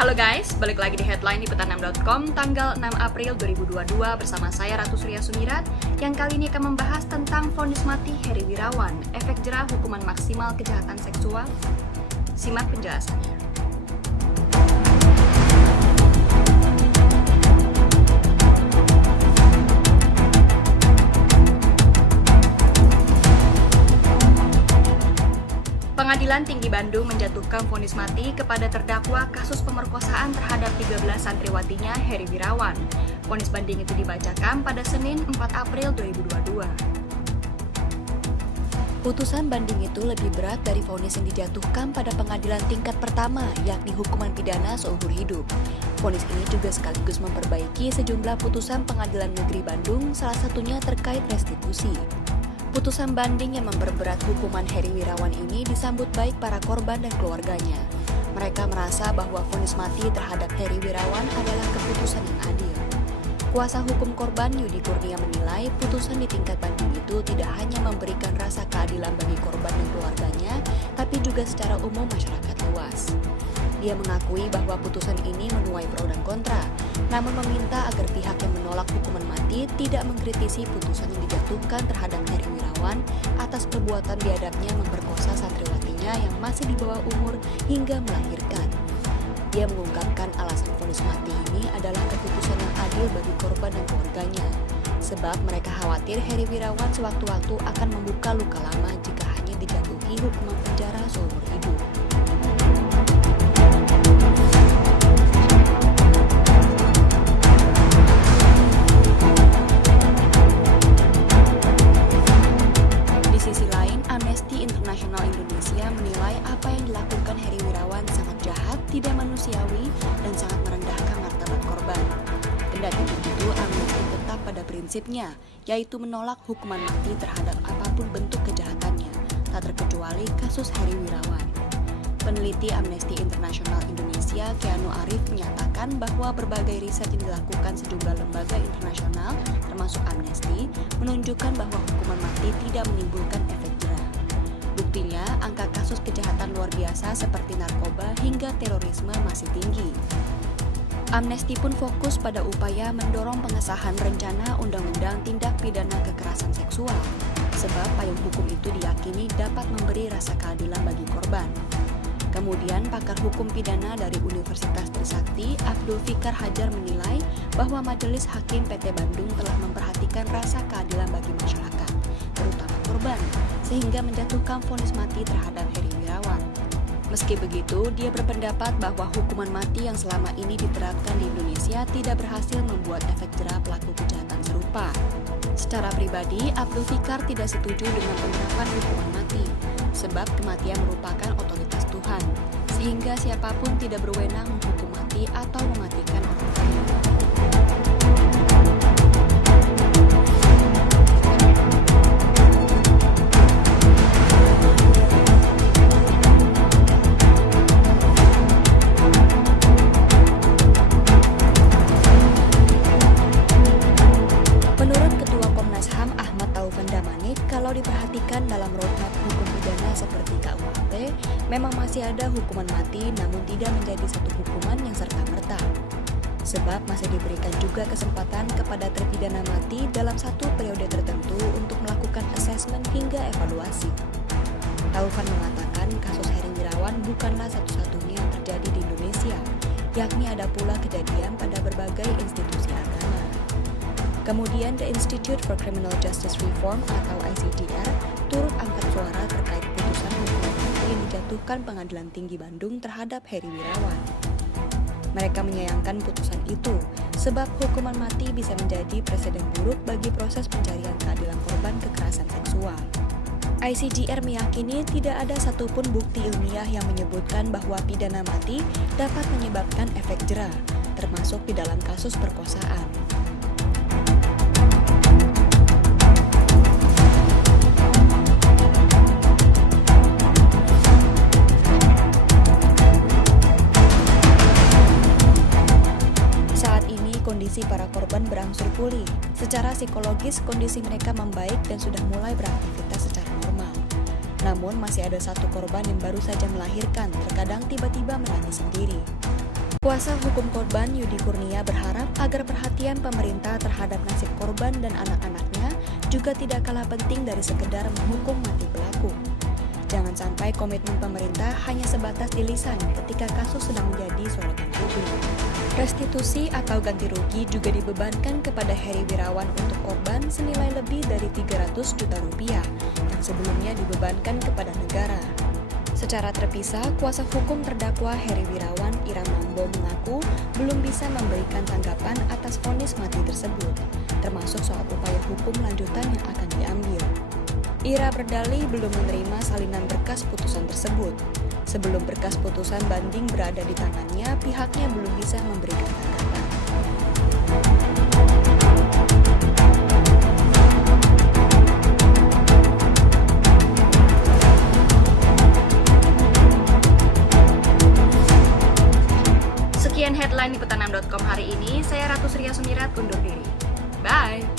Halo guys, balik lagi di headline di peta6.com tanggal 6 April 2022 bersama saya Ratu Surya Sumirat yang kali ini akan membahas tentang vonis mati Heri Wirawan, efek jera hukuman maksimal kejahatan seksual. Simak penjelasannya. Pengadilan Tinggi Bandung menjatuhkan vonis mati kepada terdakwa kasus pemerkosaan terhadap 13 santriwatinya Heri Wirawan. Vonis banding itu dibacakan pada Senin 4 April 2022. Putusan banding itu lebih berat dari vonis yang dijatuhkan pada pengadilan tingkat pertama, yakni hukuman pidana seumur hidup. Vonis ini juga sekaligus memperbaiki sejumlah putusan Pengadilan Negeri Bandung, salah satunya terkait restitusi. Putusan banding yang memperberat hukuman Heri Wirawan ini disambut baik para korban dan keluarganya. Mereka merasa bahwa vonis mati terhadap Heri Wirawan adalah keputusan yang adil. Kuasa hukum korban Yudi Kurnia menilai putusan di tingkat banding itu tidak hanya memberikan rasa keadilan bagi korban dan keluarganya, tapi juga secara umum masyarakat luas. Dia mengakui bahwa putusan ini menuai pro dan kontra, namun meminta agar pihak yang menolak hukuman mati tidak mengkritisi putusan yang dijatuhkan terhadap Heri Wirawan atas perbuatan biadabnya memperkosa santriwatinya yang masih di bawah umur hingga melahirkan. Dia mengungkapkan alasan vonis mati ini adalah keputusan yang adil bagi korban dan keluarganya, sebab mereka khawatir Heri Wirawan sewaktu-waktu akan membuka luka lama jika hanya dijatuhi hukuman penjara seumur hidup. Amnesty International Indonesia menilai apa yang dilakukan Heri Wirawan sangat jahat, tidak manusiawi, dan sangat merendahkan martabat korban. Kendati begitu, Amnesty tetap pada prinsipnya, yaitu menolak hukuman mati terhadap apapun bentuk kejahatannya, tak terkecuali kasus Heri Wirawan. Peneliti Amnesty International Indonesia, Keanu Arif, menyatakan bahwa berbagai riset yang dilakukan sejumlah lembaga internasional, termasuk Amnesty, menunjukkan bahwa hukuman mati tidak menimbulkan efek jera. Buktinya, angka kasus kejahatan luar biasa seperti narkoba hingga terorisme masih tinggi. Amnesty pun fokus pada upaya mendorong pengesahan rencana Undang-Undang Tindak Pidana Kekerasan Seksual, sebab payung hukum itu diyakini dapat memberi rasa keadilan bagi korban. Kemudian, pakar hukum pidana dari Universitas Trisakti, Abdul Fikar Hajar menilai bahwa Majelis Hakim PT Bandung telah memperhatikan rasa keadilan bagi masyarakat, terutama korban, sehingga menjatuhkan vonis mati terhadap Heri Wirawan. Meski begitu, dia berpendapat bahwa hukuman mati yang selama ini diterapkan di Indonesia tidak berhasil membuat efek jera pelaku kejahatan serupa. Secara pribadi, Abdul Fikar tidak setuju dengan penerapan hukuman mati, sebab kematian merupakan otoritas Tuhan, sehingga siapapun tidak berwenang menghukum mati atau mematikan orang lain. Kalau diperhatikan dalam roadmap hukum pidana seperti KUHP, memang masih ada hukuman mati namun tidak menjadi satu hukuman yang serta-merta. Sebab masih diberikan juga kesempatan kepada terpidana mati dalam satu periode tertentu untuk melakukan asesmen hingga evaluasi. Taufan mengatakan kasus Heri Wirawan bukanlah satu-satunya yang terjadi di Indonesia, yakni ada pula kejadian pada berbagai institusi agama. Kemudian, The Institute for Criminal Justice Reform atau ICJR turut angkat suara terkait putusan hukuman mati yang dijatuhkan Pengadilan Tinggi Bandung terhadap Heri Wirawan. Mereka menyayangkan putusan itu, sebab hukuman mati bisa menjadi presiden buruk bagi proses pencarian keadilan korban kekerasan seksual. ICJR meyakini tidak ada satupun bukti ilmiah yang menyebutkan bahwa pidana mati dapat menyebabkan efek jera, termasuk di dalam kasus perkosaan. Kondisi para korban berangsur pulih. Secara psikologis, kondisi mereka membaik dan sudah mulai beraktivitas secara normal. Namun, masih ada satu korban yang baru saja melahirkan, terkadang tiba-tiba menangis sendiri. Kuasa hukum korban Yudi Kurnia berharap agar perhatian pemerintah terhadap nasib korban dan anak-anaknya juga tidak kalah penting dari sekedar menghukum mati pelaku. Jangan sampai komitmen pemerintah hanya sebatas di lisan ketika kasus sedang menjadi sorotan publik. Restitusi atau ganti rugi juga dibebankan kepada Heri Wirawan untuk korban senilai lebih dari 300 juta rupiah yang sebelumnya dibebankan kepada negara. Secara terpisah, kuasa hukum terdakwa Heri Wirawan, Ira Mambo, mengaku belum bisa memberikan tanggapan atas vonis mati tersebut, termasuk soal upaya hukum lanjutan yang akan diambil. Ira berdalih belum menerima salinan berkas putusan tersebut. Sebelum berkas putusan banding berada di tangannya, pihaknya belum bisa memberikan tanggapan. Sekian headline di petanam.com hari ini. Saya Ratu Surya Sumirat undur diri. Bye!